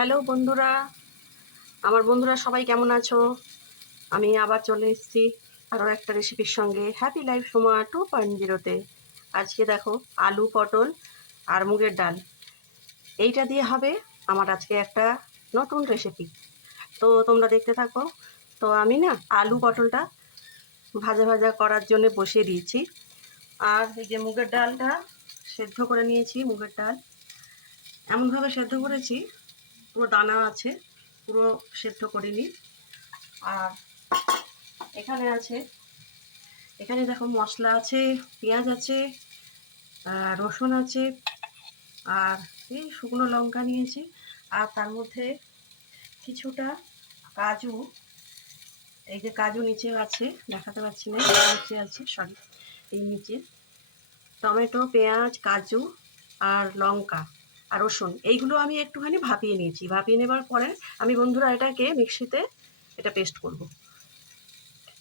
Hello বন্ধুরা, আমার বন্ধুরা সবাই কেমন আছো? আমি আবার চলে এসেছি আরও একটা রেসিপির সঙ্গে হ্যাপি লাইফ সোমা 2.0-তে। আজকে দেখো আলু পটল আর মুগের ডাল এইটা দিয়ে হবে আমার আজকে একটা নতুন রেসিপি। তো তোমরা দেখতে থাকো। তো আমি না আলু পটলটা ভাজা ভাজা করার জন্য বসিয়ে দিয়েছি। আর এই যে মুগের ডালটা সেদ্ধ করে নিয়েছি। মুগের ডাল এমনভাবে সেদ্ধ করেছি পুরো দানা আছে, পুরো সেদ্ধ করিনি। আর এখানে দেখো মশলা আছে, পেঁয়াজ আছে, রসুন আছে, আর এই শুকনো লঙ্কা নিয়েছি। আর তার মধ্যে কিছুটা কাজু, এই যে কাজু নিচে আছে, দেখাতে পাচ্ছি না, নিচে আছে, সরি, এই নিচে টমেটো, পেঁয়াজ, কাজু আর লঙ্কা আর রসুন এইগুলো আমি একটুখানি ভাপিয়ে নিয়েছি। ভাপিয়ে নেবার পরে আমি বন্ধুরা এটাকে মিক্সিতে পেস্ট করব।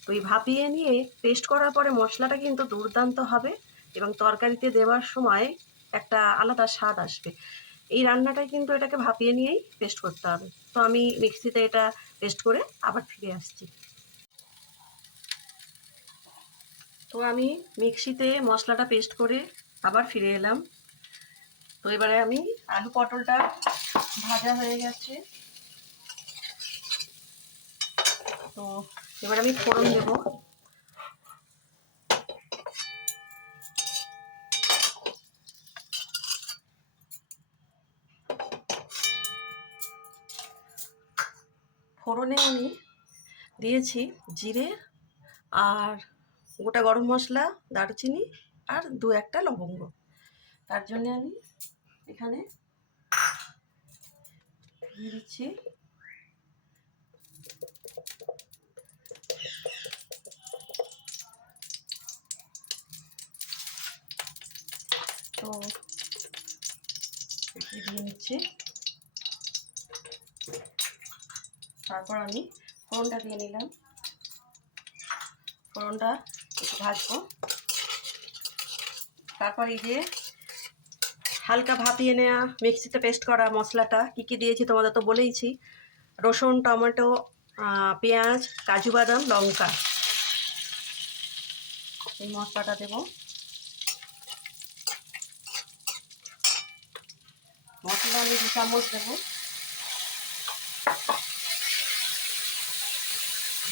তো এই ভাপিয়ে নিয়ে পেস্ট করার পরে মশলাটা কিন্তু দুর্দান্ত হবে এবং তরকারিতে দেওয়ার সময় একটা আলাদা স্বাদ আসবে। এই রান্নাটায় কিন্তু এটাকে ভাপিয়ে নিয়েই পেস্ট করতে হবে। তো আমি মিক্সিতে এটা পেস্ট করে আবার ফিরে আসছি। তো আমি মিক্সিতে মশলাটা পেস্ট করে আবার ফিরে এলাম। তো এবারে আমি আলু পটলটা ভাজা হয়ে গেছে। তো এবার আমি ফোড়ন দেবো। ফোড়নে আমি দিয়েছি জিরে আর গোটা গরম মশলা, দারচিনি আর দু একটা লবঙ্গ। তার জন্য আমি এখানে দিয়ে দিচ্ছি তো দিয়ে নিচ্ছি। তারপর আমি ফোড়নটা দিয়ে নিলাম। ফোড়নটা একটু ভাজবো। তারপর এই যে হালকা ভাপিয়ে নেওয়া মিক্সিতে পেস্ট করা মশলাটা কী কী দিয়েছি তোমাদের তো বলেইছি। রসুন, টমেটো, পেঁয়াজ, কাজু বাদাম, লঙ্কা, এই মশলাটা দেবো। মশলা আমি 2 চামচ দেবো।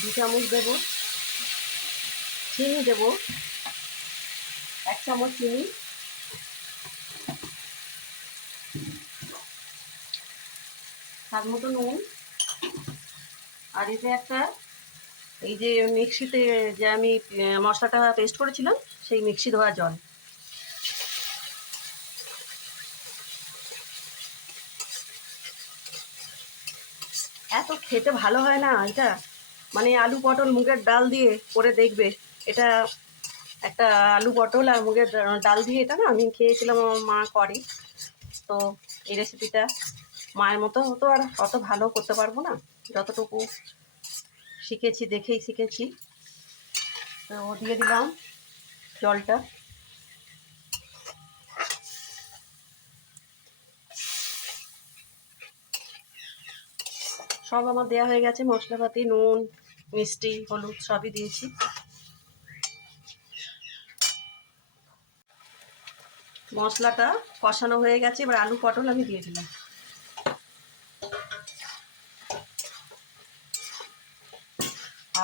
2 চামচ দেবো। চিনি দেবো 1 চামচ চিনি। স্বাদ মতো নুন। আর এই যে এই যে মিক্সিতে যে আমি মশলাটা পেস্ট করেছিলাম সেই মিক্সি ধোয়া জল। এত খেতে ভালো হয় না এটা, মানে আলু পটল মুগের ডাল দিয়ে করে দেখবে। এটা একটা আলু পটল আর মুগের ডাল দিয়ে এটা না আমি খেয়েছিলাম, আমার মা করে। তো এই রেসিপিটা মায়ের মতো হতো, আর অত ভালো করতে পারবো না, যতটুকু শিখেছি দেখেই শিখেছি। তো দিয়ে দিলাম জলটা। সব আমার দেওয়া হয়ে গেছে, মশলাপাতি, নুন, মিষ্টি, হলুদ সবই দিয়েছি। মশলাটা কষানো হয়ে গেছে, এবার আলু পটল আমি দিয়ে দিলাম।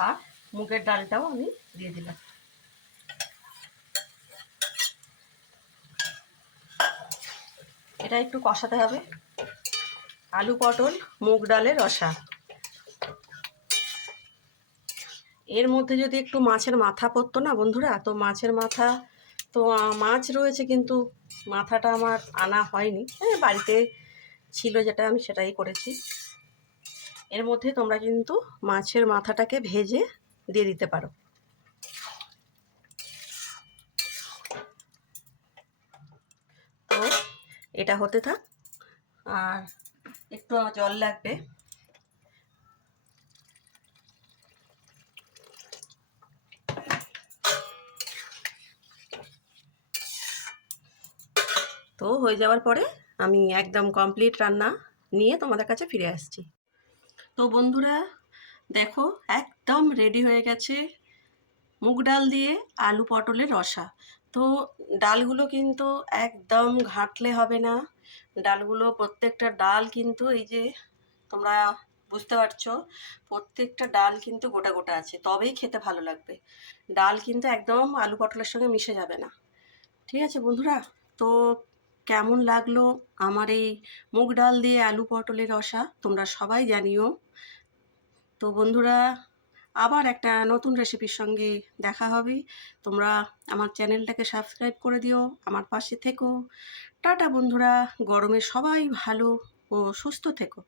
আর মুগের ডালটাও আমি দিয়ে দিলাম। এটা একটু কষাতে হবে। আলু পটল মুগ ডালের রসা। এর মধ্যে যদি একটু মাছের মাথা পড়তো না বন্ধুরা, তো মাছের মাথা তো মাছ রয়েছে কিন্তু মাথাটা আমার আনা হয়নি, বাড়িতে ছিল যেটা আমি সেটাই করেছি। এর মধ্যে তোমরা কিন্তু মাছের মাথাটাকে ভেজে দিয়ে দিতে পারো। তো এটা হতে থাক, আর একটু আমার জল লাগবে। তো হয়ে যাওয়ার পরে আমি একদম কমপ্লিট রান্না নিয়ে তোমাদের কাছে ফিরে আসছি। তো বন্ধুরা দেখো, একদম রেডি হয়ে গেছে মুগ ডাল দিয়ে আলু পটলের রসা। তো ডালগুলো কিন্তু একদম ঘাঁটলে হবে না। ডালগুলো, প্রত্যেকটা ডাল কিন্তু এই যে তোমরা বুঝতে পারছো, প্রত্যেকটা ডাল কিন্তু গোটা গোটা আছে, তবেই খেতে ভালো লাগবে। ডাল কিন্তু একদম আলু পটলের সঙ্গে মিশে যাবে না। ঠিক আছে বন্ধুরা? তো কেমন লাগলো আমার এই মুগ ডাল দিয়ে আলু পটলের রসা, তোমরা সবাই জানিও। তো বন্ধুরা, আবার একটা নতুন রেসিপির সঙ্গে দেখা হবে। তোমরা আমার চ্যানেলটাকে সাবস্ক্রাইব করে দিও, আমার পাশে থেকো। টাটা বন্ধুরা, গরমে সবাই ভালো ও সুস্থ থেকো।